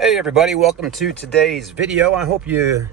Hey everybody, welcome to today's video. I hope you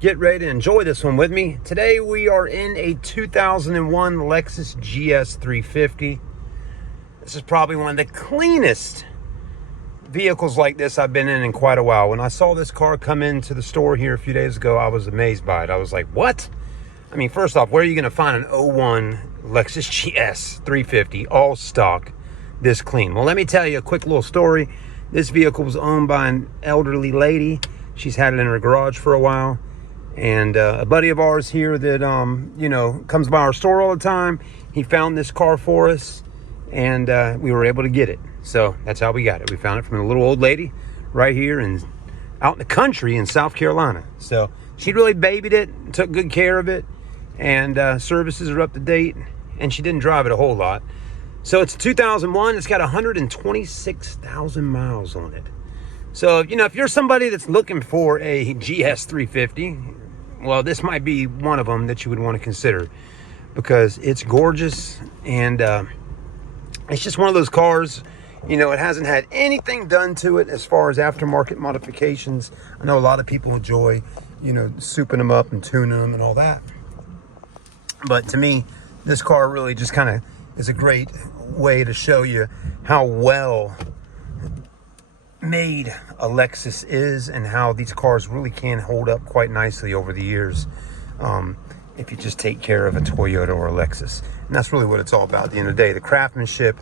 get ready to enjoy this one with me. Today we are in a 2001 Lexus GS 350. This is probably one of the cleanest vehicles like this I've been in quite a while. When I saw this car come into the store here a few days ago, I was amazed by it. I was like, what? I mean, first off, where are you going to find an 01 Lexus GS 350 all stock this clean? Well, let me tell you a quick little story. This vehicle was owned by an elderly lady. She's had it in her garage for a while. And a buddy of ours here that, comes by our store all the time, he found this car for us and we were able to get it. So that's how we got it. We found it from a little old lady right here and out in the country in South Carolina. So she really babied it, took good care of it, and services are up to date, and she didn't drive it a whole lot. So it's 2001. It's got 126,000 miles on it. So, if you're somebody that's looking for a GS 350, well, this might be one of them that you would want to consider because it's gorgeous. And it's just one of those cars, it hasn't had anything done to it as far as aftermarket modifications. I know a lot of people enjoy, souping them up and tuning them and all that. But to me, this car really just kind of is a great way to show you how well made a Lexus is and how these cars really can hold up quite nicely over the years if you just take care of a Toyota or a Lexus. And that's really what it's all about at the end of the day. The craftsmanship,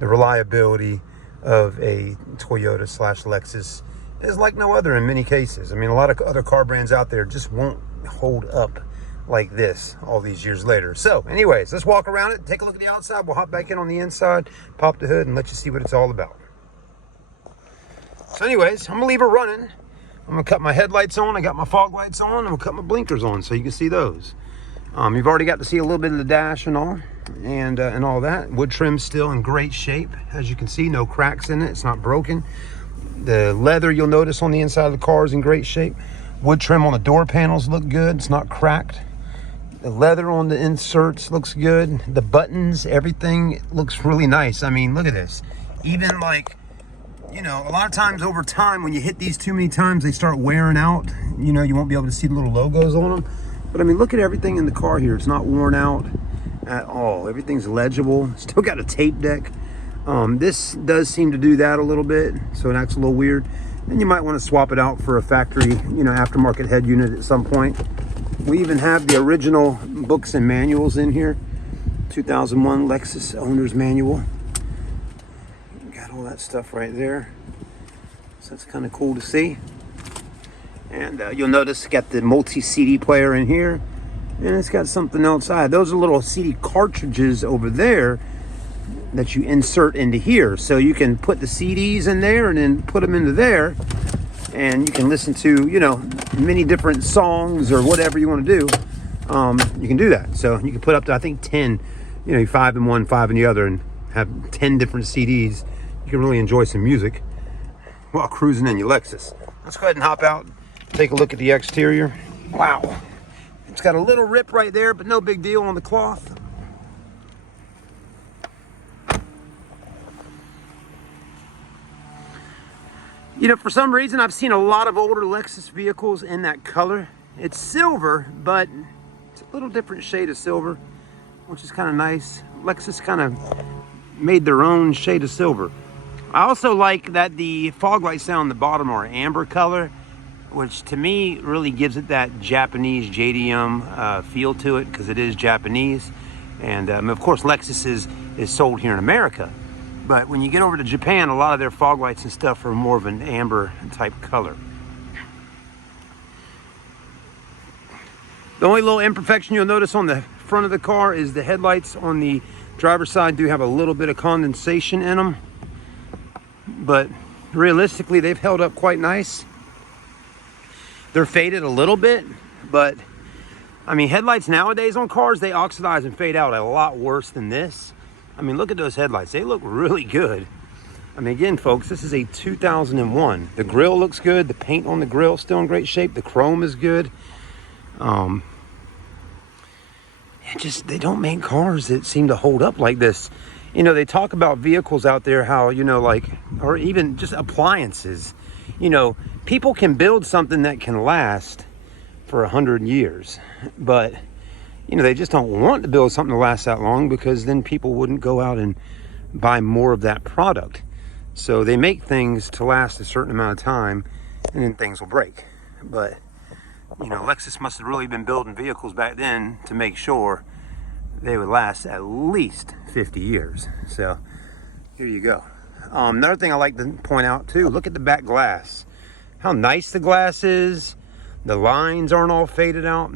the reliability of a Toyota / Lexus is like no other in many cases. I mean, a lot of other car brands out there just won't hold up like this all these years later. So anyways, let's walk around it, take a look at the outside. We'll hop back in on the inside, pop the hood, and let you see what it's all about. So anyways, I'm gonna leave her running. I'm gonna cut my headlights on. I got my fog lights on. I'm gonna cut my blinkers on so you can see those. You've already got to see a little bit of the dash and all, and all that. Wood trim's still in great shape. As you can see, no cracks in it. It's not broken. The leather you'll notice on the inside of the car is in great shape. Wood trim on the door panels look good. It's not cracked. The leather on the inserts looks good. The buttons, everything looks really nice. I mean, look at this. Even like, a lot of times over time, when you hit these too many times, they start wearing out. You won't be able to see the little logos on them. But I mean, look at everything in the car here. It's not worn out at all. Everything's legible. Still got a tape deck. This does seem to do that a little bit, so it acts a little weird. And you might want to swap it out for a factory, aftermarket head unit at some point. We even have the original books and manuals in here. 2001 Lexus owner's manual. Got all that stuff right there. So that's kind of cool to see. And you'll notice it's got the multi-CD player in here. And it's got something outside. Those are little CD cartridges over there that you insert into here. So you can put the CDs in there and then put them into there. And you can listen to, many different songs or whatever you want to do. You can do that. So you can put up to, I think, 10, 5 in one, 5 in the other, and have 10 different CDs. You can really enjoy some music while cruising in your Lexus. Let's go ahead and hop out, take a look at the exterior. Wow. It's got a little rip right there, but no big deal on the cloth. For some reason, I've seen a lot of older Lexus vehicles in that color. It's silver, but it's a little different shade of silver, which is kind of nice. Lexus kind of made their own shade of silver. I also like that the fog lights down the bottom are amber color, which to me really gives it that Japanese JDM feel to it, because it is Japanese. And of course, Lexus is sold here in America. But when you get over to Japan, a lot of their fog lights and stuff are more of an amber type color. The only little imperfection you'll notice on the front of the car is the headlights on the driver's side do have a little bit of condensation in them. But realistically, they've held up quite nice. They're faded a little bit, but I mean, headlights nowadays on cars, they oxidize and fade out a lot worse than this. I mean, look at those headlights. They look really good. I mean, again, folks, this is a 2001. The grille looks good. The paint on the grille is still in great shape. The chrome is good. They don't make cars that seem to hold up like this. You know, they talk about vehicles out there, how, you know, like, or even just appliances. You know, people can build something that can last for 100 years, but, you know, they just don't want to build something to last that long, because then people wouldn't go out and buy more of that product. So they make things to last a certain amount of time, and then things will break. But, you know, Lexus must have really been building vehicles back then to make sure they would last at least 50 years. So here you go. Another thing I like to point out too, look at the back glass. How nice the glass is. The lines aren't all faded out.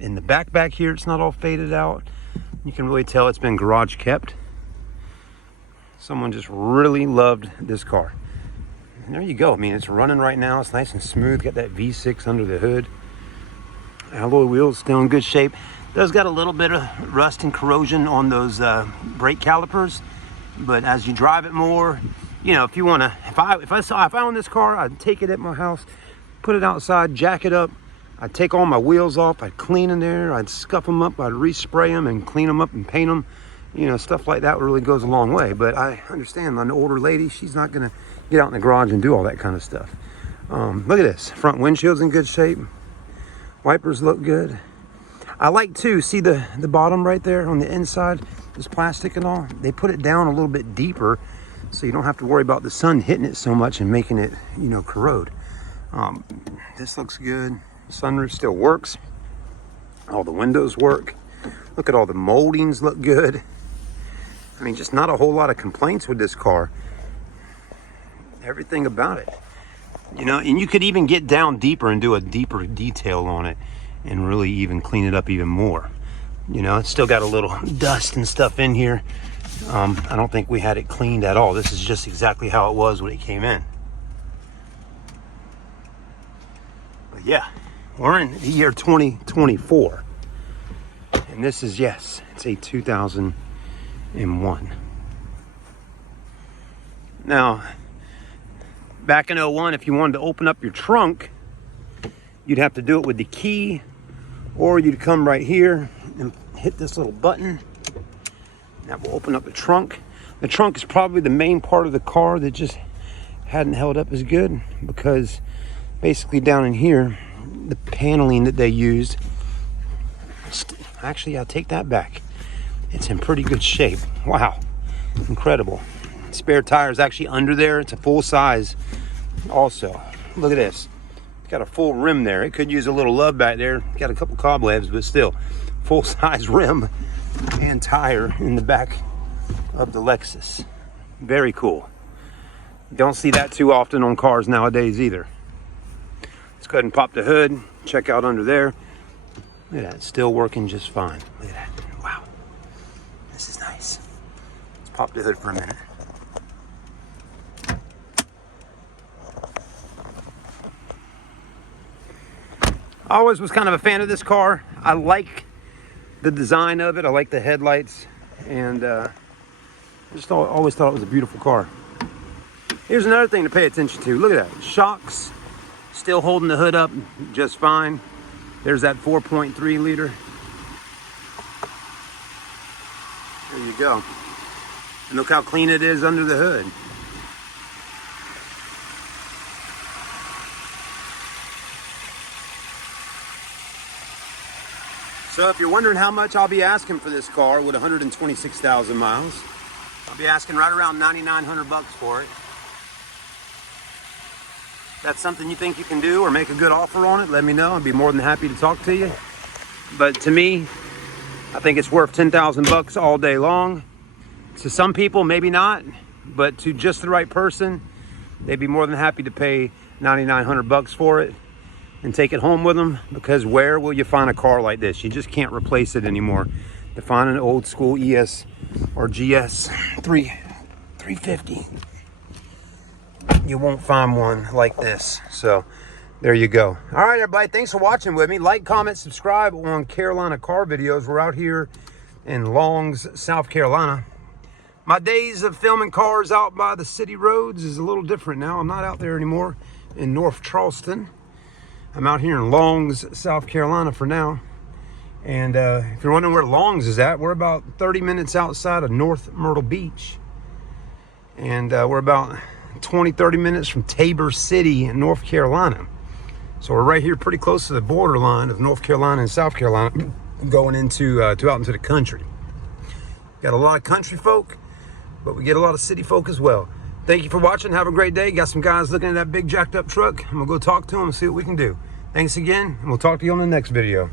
In the back here, it's not all faded out. You can really tell it's been garage kept. Someone just really loved this car. And there you go. I mean, it's running right now. It's nice and smooth. Got that V6 under the hood. Alloy wheels still in good shape. Does got a little bit of rust and corrosion on those brake calipers, but as you drive it more, you know, if you want to, if I own this car, I'd take it at my house, put it outside, jack it up. I'd take all my wheels off. I'd clean in there. I'd scuff them up. I'd respray them and clean them up and paint them. You know, stuff like that really goes a long way. But I understand an older lady, she's not going to get out in the garage and do all that kind of stuff. Look at this. Front windshield's in good shape. Wipers look good. I like to see the bottom right there on the inside, this plastic and all. They put it down a little bit deeper so you don't have to worry about the sun hitting it so much and making it, you know, corrode. This looks good. Sunroof still works. All the windows work. Look at all the moldings, look good. I mean, just not a whole lot of complaints with this car. Everything about it. You know, and you could even get down deeper and do a deeper detail on it and really even clean it up even more. You know, it's still got a little dust and stuff in here. I don't think we had it cleaned at all. This is just exactly how it was when it came in. But yeah, we're in the year 2024. And this is, yes, it's a 2001. Now, back in 01, if you wanted to open up your trunk, you'd have to do it with the key, or you'd come right here and hit this little button. That will open up the trunk. The trunk is probably the main part of the car that just hadn't held up as good, because basically down in here, the paneling that they used, actually, I'll take that back. It's in pretty good shape. Wow, incredible. Spare tire is actually under there. It's a full size also. Look at this. Got a full rim there. It could use a little love back there. Got a couple cobwebs, but still full size rim and tire in the back of the Lexus. Very cool. Don't see that too often on cars nowadays either. Let's go ahead and pop the hood. Check out under there. Look at that, still working just fine. Look at that. Wow. This is nice. Let's pop the hood for a minute. I always was kind of a fan of this car. I like the design of it. I like the headlights, and I just always thought it was a beautiful car. Here's another thing to pay attention to. Look at that. Shocks still holding the hood up just fine. There's that 4.3 liter. There you go. And look how clean it is under the hood. So if you're wondering how much I'll be asking for this car with 126,000 miles, I'll be asking right around 9,900 bucks for it. If that's something you think you can do or make a good offer on it, let me know. I'd be more than happy to talk to you. But to me, I think it's worth 10,000 bucks all day long. To some people, maybe not, but to just the right person, they'd be more than happy to pay 9,900 bucks for it and take it home with them, because where will you find a car like this? You just can't replace it anymore. To find an old school ES or GS 350, you won't find one like this. So there you go. All right, everybody, thanks for watching with me. Like, comment, subscribe on Carolina car videos. We're out here in Longs, South Carolina. My days of filming cars out by the city roads is a little different now. I'm not out there anymore in North Charleston. I'm out here in Longs, South Carolina for now. And if you're wondering where Long's is at, we're about 30 minutes outside of North Myrtle Beach. And we're about 20-30 minutes from Tabor City in North Carolina. So we're right here pretty close to the borderline of North Carolina and South Carolina, going into out into the country. Got a lot of country folk, but we get a lot of city folk as well. Thank you for watching. Have a great day. Got some guys looking at that big jacked up truck. I'm gonna go talk to them and see what we can do. Thanks again, and we'll talk to you on the next video.